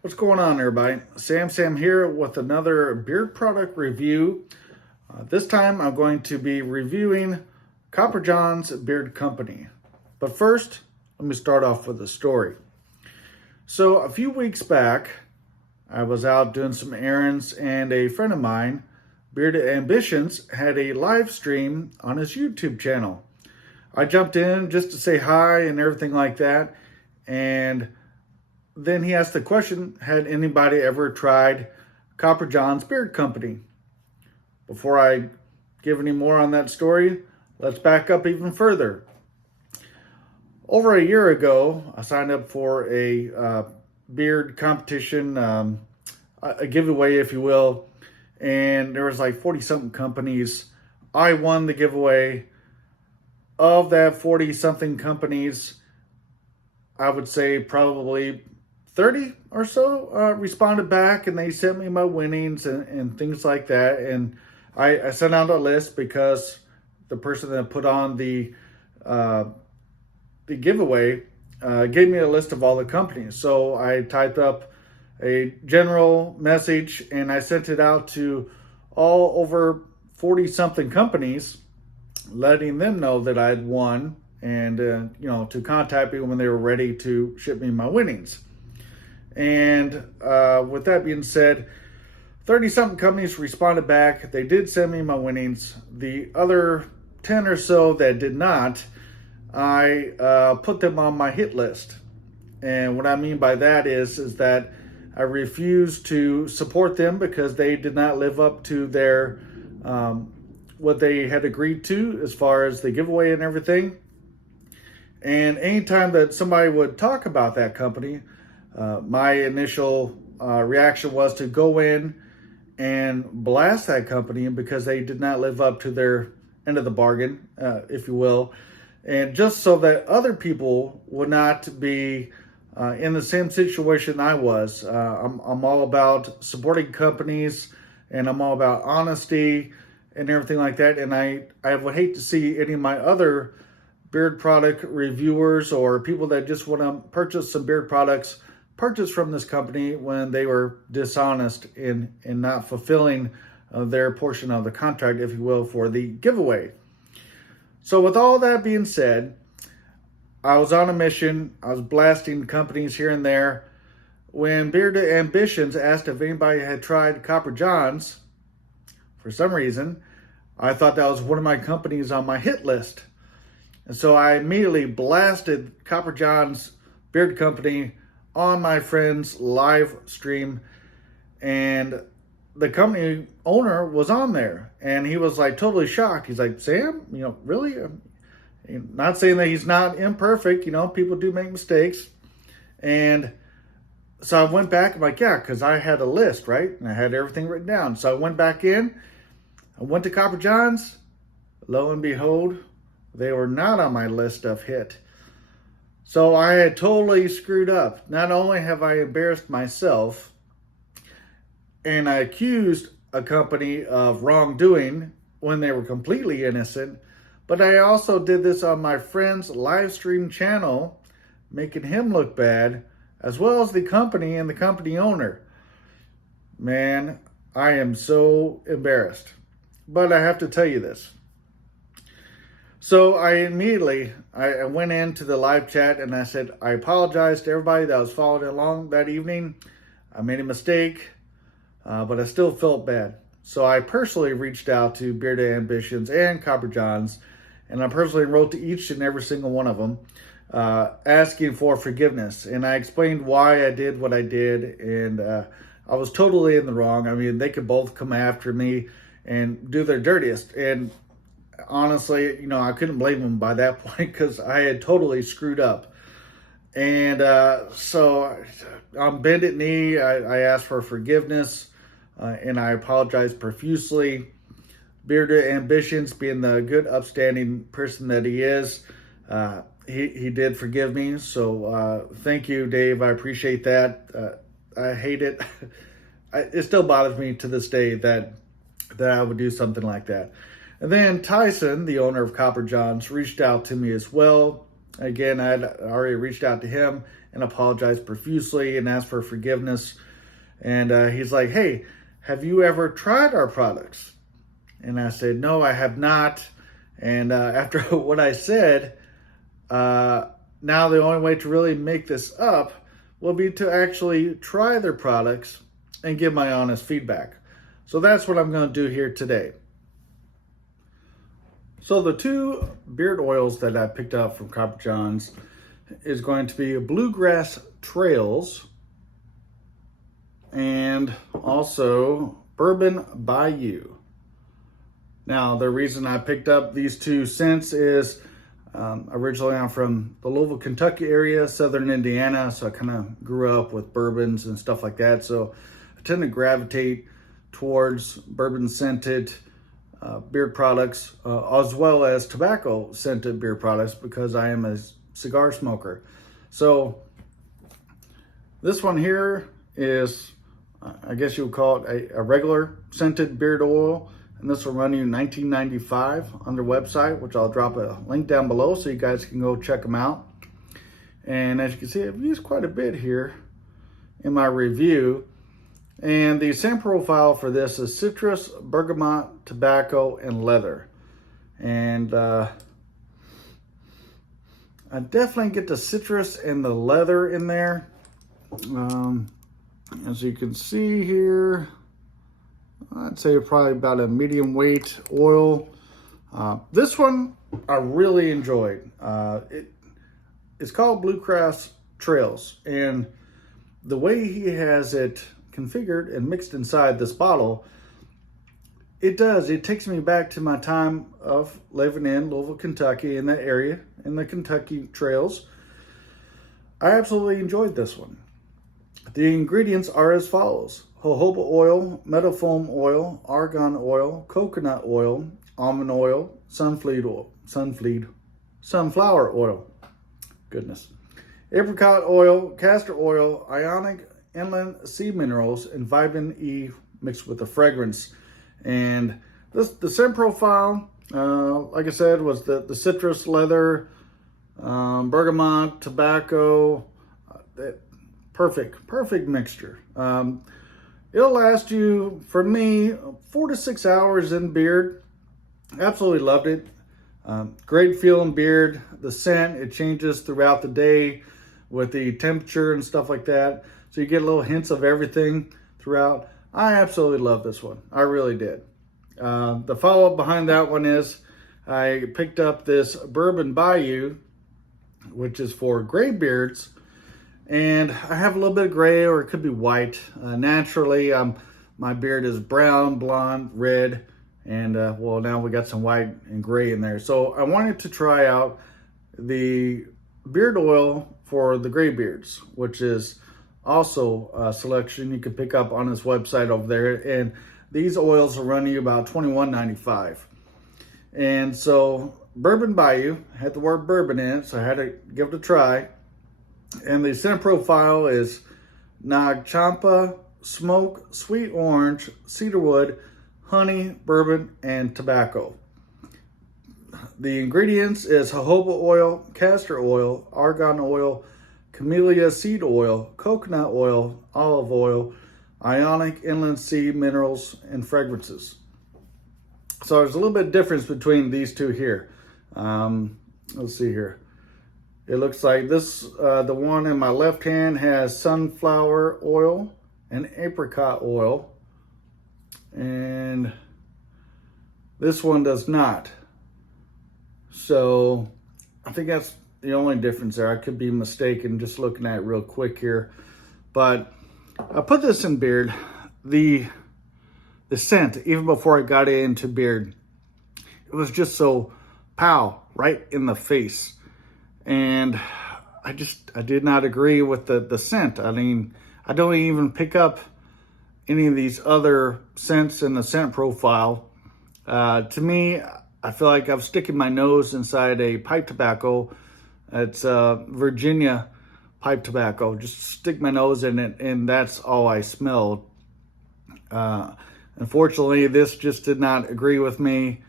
What's going on, everybody? Sam here with another beard product review. This time I'm going to be reviewing Copper John's Beard Company. But first, let me start off with a story. So a few weeks back, I was out doing some errands and a friend of mine, Bearded Ambitions, had a live stream on his YouTube channel. I jumped in just to say hi and everything like that, and then he asked the question, had anybody ever tried Copper John's Beard Company? Before I give any more on that story, let's back up even further. Over a year ago, I signed up for a beard competition, a giveaway, if you will, and there was like 40-something companies. I won the giveaway. Of that 40-something companies, I would say probably 30 or so responded back, and they sent me my winnings and things like that. And I sent out a list because the person that put on the giveaway gave me a list of all the companies. So I typed up a general message and I sent it out to all over 40-something companies, letting them know that I'd won and to contact me when they were ready to ship me my winnings. And with that being said, 30-something companies responded back. They did send me my winnings. The other 10 or so that did not, I put them on my hit list. And what I mean by that is that I refused to support them because they did not live up to their what they had agreed to as far as the giveaway and everything. And anytime that somebody would talk about that company, my initial reaction was to go in and blast that company because they did not live up to their end of the bargain, if you will. And just so that other people would not be in the same situation I was. I'm all about supporting companies, and I'm all about honesty and everything like that. And I would hate to see any of my other beard product reviewers or people that just want to purchase some beard products purchased from this company when they were dishonest in not fulfilling their portion of the contract, if you will, for the giveaway. So with all that being said, I was on a mission. I was blasting companies here and there. When Bearded Ambitions asked if anybody had tried Copper John's, for some reason, I thought that was one of my companies on my hit list. And so I immediately blasted Copper John's Beard Company on my friend's live stream, and the company owner was on there, and he was like totally shocked. He's like, Sam, really? Not saying that he's not imperfect, people do make mistakes. And so I went back, I'm like, yeah, because I had a list, right? And I had everything written down. So I went back in, I went to Copper John's. Lo and behold, they were not on my list of hit. So I had totally screwed up. Not only have I embarrassed myself and I accused a company of wrongdoing when they were completely innocent, but I also did this on my friend's live stream channel, making him look bad, as well as the company and the company owner. Man, I am so embarrassed. But I have to tell you this. So I went into the live chat and I said, I apologize to everybody that was following along that evening. I made a mistake, but I still felt bad. So I personally reached out to Bearded Ambitions and Copper John's, and I personally wrote to each and every single one of them, asking for forgiveness. And I explained why I did what I did, and I was totally in the wrong. I mean, they could both come after me and do their dirtiest. And honestly, I couldn't blame them by that point because I had totally screwed up. And so on bended knee, I asked for forgiveness, and I apologized profusely. Bearded Ambitions, being the good, upstanding person that he is, he did forgive me. So thank you, Dave. I appreciate that. I hate it. It still bothers me to this day that I would do something like that. And then Tyson, the owner of Copper John's, reached out to me as well. Again, I had already reached out to him and apologized profusely and asked for forgiveness. And he's like, hey, have you ever tried our products? And I said, no, I have not. And after what I said, now the only way to really make this up will be to actually try their products and give my honest feedback. So that's what I'm going to do here today. So the two beard oils that I picked up from Copper John's is going to be Bluegrass Trails and also Bourbon Bayou. Now, the reason I picked up these two scents is originally I'm from the Louisville, Kentucky area, southern Indiana, so I kind of grew up with bourbons and stuff like that. So I tend to gravitate towards bourbon scented beard products as well as tobacco scented beard products because I am a cigar smoker. So this one here is, I guess you would call it a regular scented beard oil, and this will run you $19.95 on their website, which I'll drop a link down below so you guys can go check them out. And as you can see, I've used quite a bit here in my review. And the scent profile for this is citrus, bergamot, tobacco, and leather. And I definitely get the citrus and the leather in there. As you can see here, I'd say probably about a medium weight oil. This one I really enjoyed. It's called Bluegrass Trails, and the way he has it configured and mixed inside this bottle, it takes me back to my time of living in Louisville, Kentucky, in that area, in the Kentucky trails. I absolutely enjoyed this one. The ingredients are as follows: jojoba oil, meadow foam oil, argan oil, coconut oil, almond oil, sunflower oil, goodness, apricot oil, castor oil, ionic inland sea minerals, and vitamin E mixed with a fragrance. And the scent profile, like I said, was the citrus, leather, bergamot, tobacco. Perfect mixture. It'll last you, for me, 4 to 6 hours in beard. Absolutely loved it. Great feeling beard. The scent, it changes throughout the day with the temperature and stuff like that. So you get little hints of everything throughout. I absolutely love this one. I really did. The follow-up behind that one is I picked up this Bourbon Bayou, which is for gray beards. And I have a little bit of gray, or it could be white. Naturally, my beard is brown, blonde, red, and well, now we got some white and gray in there. So I wanted to try out the beard oil for the gray beards, which is also a selection you can pick up on his website over there. And these oils will run you about $21.95. And so Bourbon Bayou had the word bourbon in it, so I had to give it a try. And the scent profile is Nag Champa, smoke, sweet orange, cedarwood, honey, bourbon, and tobacco. The ingredients is jojoba oil, castor oil, argan oil, camellia seed oil, coconut oil, olive oil, ionic inland sea minerals, and fragrances. So there's a little bit of difference between these two here. Let's see here. It looks like this, the one in my left hand has sunflower oil and apricot oil, and this one does not. So I think that's the only difference there. I could be mistaken just looking at it real quick here, but I put this in beard. The scent, even before I got it into beard, it was just so pow, right in the face. And I did not agree with the scent. I mean, I don't even pick up any of these other scents in the scent profile. To me, I feel like I'm sticking my nose inside a pipe tobacco. It's Virginia pipe tobacco. Just stick my nose in it, and that's all I smelled. Unfortunately, this just did not agree with me.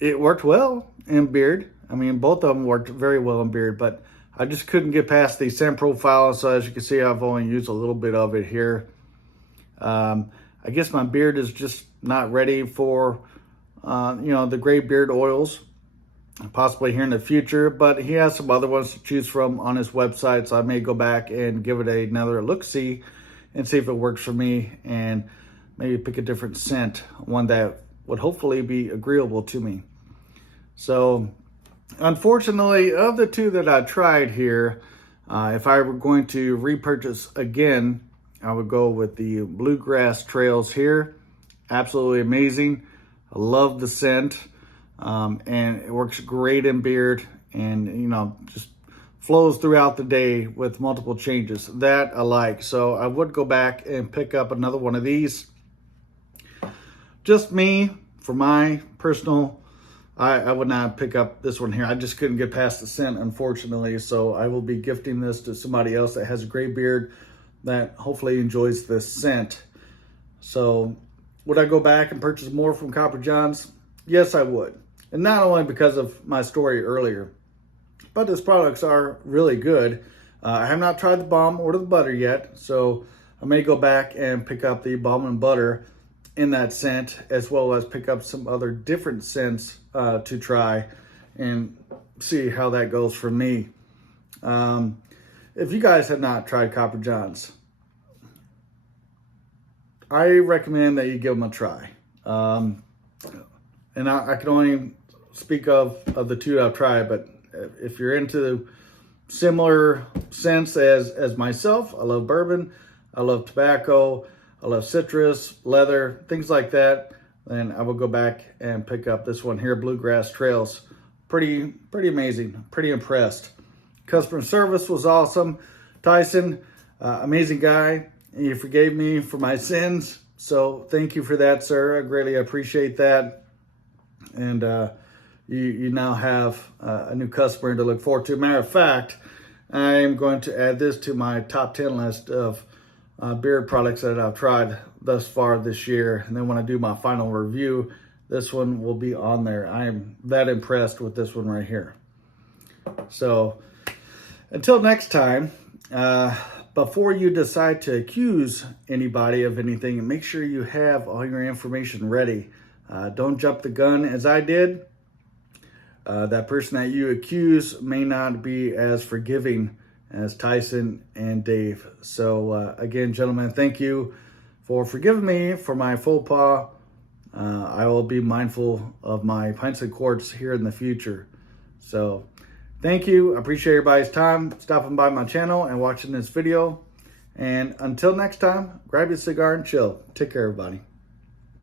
It worked well in beard. I mean, both of them worked very well in beard, but I just couldn't get past the scent profile. So as you can see, I've only used a little bit of it here. I guess my beard is just not ready for, the gray beard oils, possibly here in the future, but he has some other ones to choose from on his website. So I may go back and give it another look-see and see if it works for me, and maybe pick a different scent, one that would hopefully be agreeable to me. So unfortunately, of the two that I tried here, if I were going to repurchase again, I would go with the Bluegrass Trails here. Absolutely amazing. I love the scent, and it works great in beard, and just flows throughout the day with multiple changes. That I like. So I would go back and pick up another one of these. Just me, for my personal, I would not pick up this one here. I just couldn't get past the scent, unfortunately. So I will be gifting this to somebody else that has a gray beard that hopefully enjoys this scent. So would I go back and purchase more from Copper John's? Yes, I would. And not only because of my story earlier, but these products are really good. I have not tried the balm or the butter yet, so I may go back and pick up the balm and butter in that scent, as well as pick up some other different scents to try and see how that goes for me. If you guys have not tried Copper John's, I recommend that you give them a try. And I can only speak of the two I've tried, but if you're into similar scents as myself, I love bourbon, I love tobacco, I love citrus, leather, things like that, then I will go back and pick up this one here, Bluegrass Trails. Pretty amazing, pretty impressed. Customer service was awesome. Tyson, amazing guy. He forgave me for my sins, so thank you for that, sir. I greatly appreciate that. And you now have a new customer to look forward to. Matter of fact, I am going to add this to my top 10 list of beard products that I've tried thus far this year. And then when I do my final review, this one will be on there. I am that impressed with this one right here. So until next time, before you decide to accuse anybody of anything, make sure you have all your information ready. Don't jump the gun as I did. That person that you accuse may not be as forgiving as Tyson and Dave. So again, gentlemen, thank you for forgiving me for my faux pas. I will be mindful of my pints and quarts here in the future. So thank you. I appreciate everybody's time stopping by my channel and watching this video. And until next time, grab your cigar and chill. Take care, everybody.